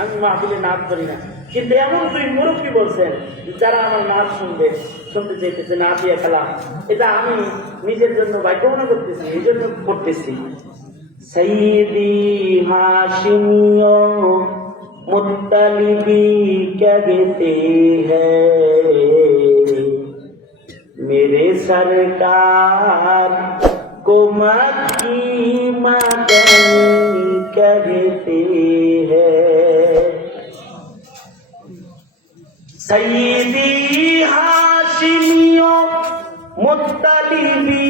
আমি মাহফিলে নাচ করি না, কিন্তু এমন দুই মুরব্বী বলছেন যারা আমার নাচ শুনতে চাইতেছে, নাচ দিয়ে খেলা, এটা আমি নিজের জন্য বাক্য মনে করতেছি, এই জন্য করতেছি। সৈয়দি হাশিমিও মুত্তালিবি क्या कहते हैं, मेरे सरकार को मक्की मदनी कहते हैं। सैयदी हाशिमियों मुत्तलिबी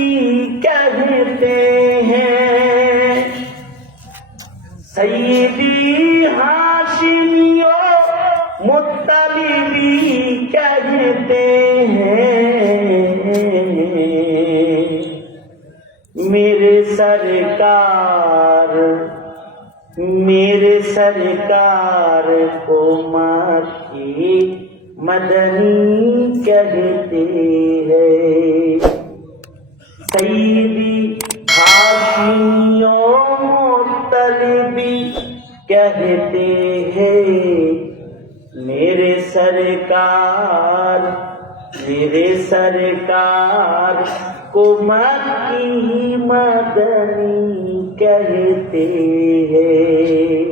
कहते हैं, सैयदी हाशिमियों मुत्तलिबी कहते हैं। मेरे सरकार को मक्की मदनी कहते हैं। सैयदी हाशिमियों मुत्तलिबी कहते हैं। मेरे सरकार को मक्की मदनी कहते हैं।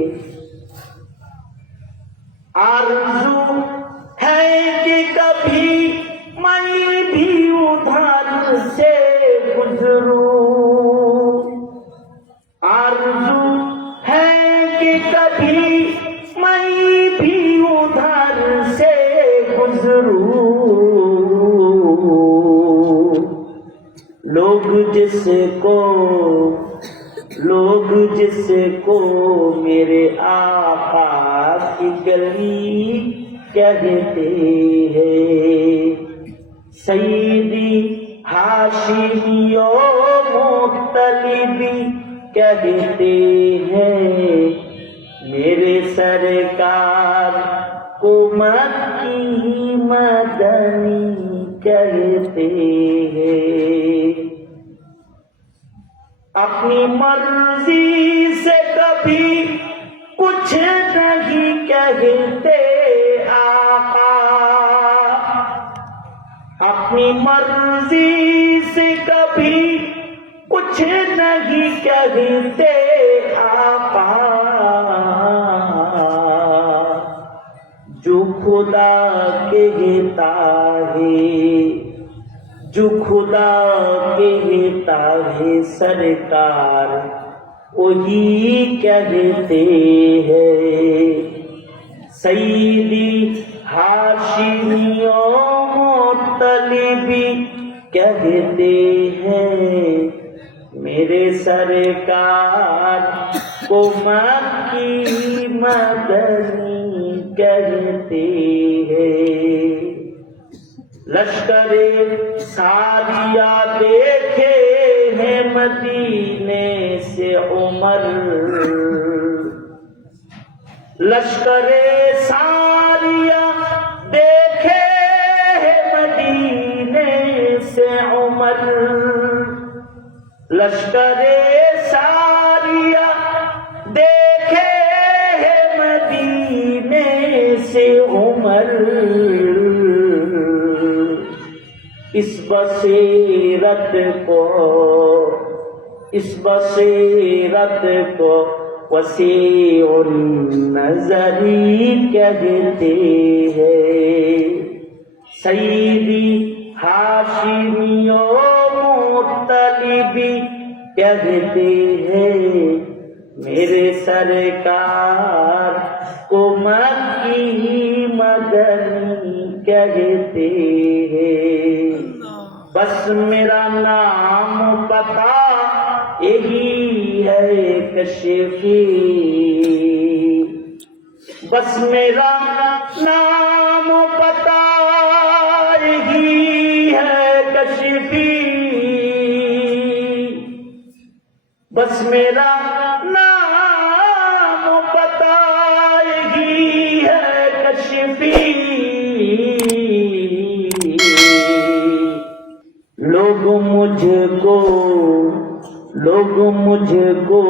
आरज़ू है कि कभी मैं भी उधर से गुजरूं, आरज़ू है कि कभी मैं भी उधर से गुजरूं। लोग जिसको मेरे आका की गली कहते हैं। सैयदी हाशिमियों मुत्तलिबी कहते हैं। मेरे सरकार को मक्की मदनी कहते हैं। अपनी मर्जी से कभी कुछ नहीं कहते आका, अपनी मर्जी से कभी कुछ नहीं कहते आका। जो खुदा कहता है सरकार वही कहते हैं। सैयदी हाशिमियों मुत्तलिबी कहते हैं। मेरे सरकार को मक्की मदनी कहते हैं। लश्करे सारिया देखे हैं मदीने से उमर, लश्करे सारिया देखे हैं मदीने से उमर, लश्करे सारिया देखे हैं मदीने से उमर। इस बसीरत को वसीउन नज़री कहते हैं। सैयदी हाशिमियों मुत्तलिबी कहते हैं। मेरे सरकार को मक्की मदनी कहते हैं। बस मेरा नाम पता यही है कशिफी, बस मेरा नाम पता यही है कशिफी, बस मेरा नाम पता यही है कशिफी। लोग मुझको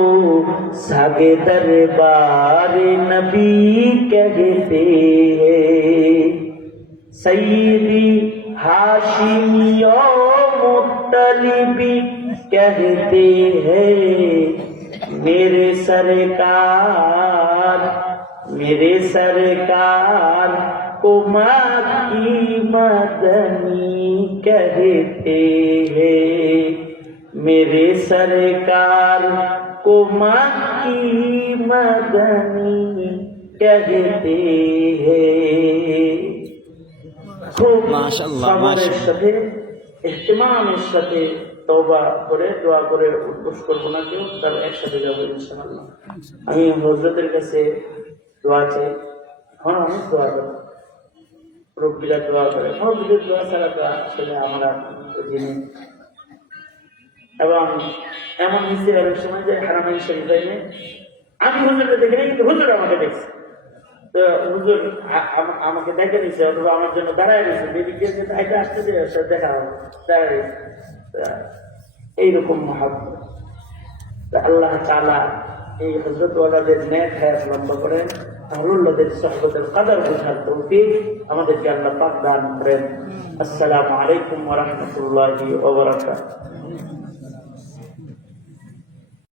सागे दरबार नबी कहते हैं सईदी हाशिमी मुत्तलिबी कहते हैं मेरे सरकार को मक्की मदनी कहते हैं मेरे सरकार को मक्की मदनी कहते हैं খুব সাবরের সাথে ইহতিমামের সাথে তওবা করে দোয়া করে উদ্বোস করবো না কেউ তার একসাথে যাবো ইনশাআল্লাহ আমি হযরতের কাছে দোয়া চাই এখন অনেক দোয়া করে রব্বিরা দোয়া করে হযরতের দোয়া ছাড়া তো আসলে আমরা জিনিস এবং এমন নিচে অনেক সময় যে হারামাইন শরীফাইনে আমি হুজুরকে দেখে নেই কিন্তু হুজুর আমাকে দেখছে তো হুজুর আমাকে দেখে নিছে অথবা আমার জন্য দাঁড়ায় নিছে বেরিয়ে এটা আসতে দেখা দাঁড়ায় এইরকম মহাব্বত আল্লাহ তাআলা এই হযরত ওয়ালাদের নেক হায়াত লম্বা করেন আহলুল্লাহদের সুহবতের কদর বোঝার তৌফিক আমাদেরকে আল্লাহ পাক দান করেন আসসালামু আলাইকুম ওয়া রাহমাতুল্লাহি ওয়া বারাকাতুহু